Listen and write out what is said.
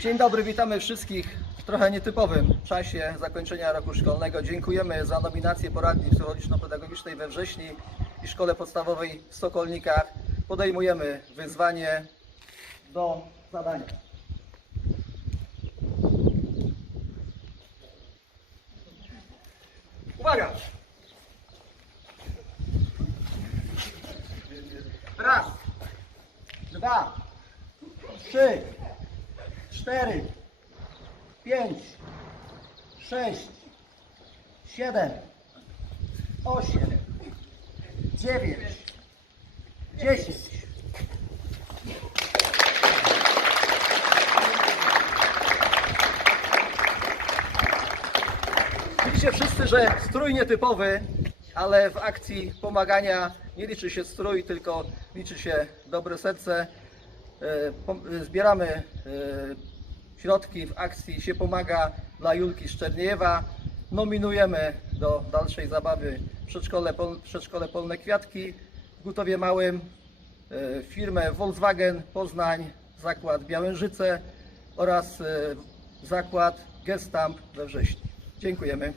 Dzień dobry, witamy wszystkich w trochę nietypowym czasie zakończenia roku szkolnego. Dziękujemy za nominację poradni psychologiczno-pedagogicznej we wrześni i Szkole Podstawowej w Sokolnikach. Podejmujemy wyzwanie do zadania. Uwaga! Raz, dwa, trzy, cztery, pięć, sześć, siedem, osiem, dziewięć, dziesięć. Widzicie wszyscy, że strój nietypowy, ale w akcji pomagania nie liczy się strój, tylko liczy się dobre serce. E, pom- Zbieramy e, środki w akcji się pomaga dla Julki Szczerniejewa. Nominujemy do dalszej zabawy przedszkole, Pol- przedszkole Polne Kwiatki w Gutowie Małym, e, firmę Volkswagen Poznań, zakład Białężyce oraz e, zakład Gestamp we wrześniu. Dziękujemy.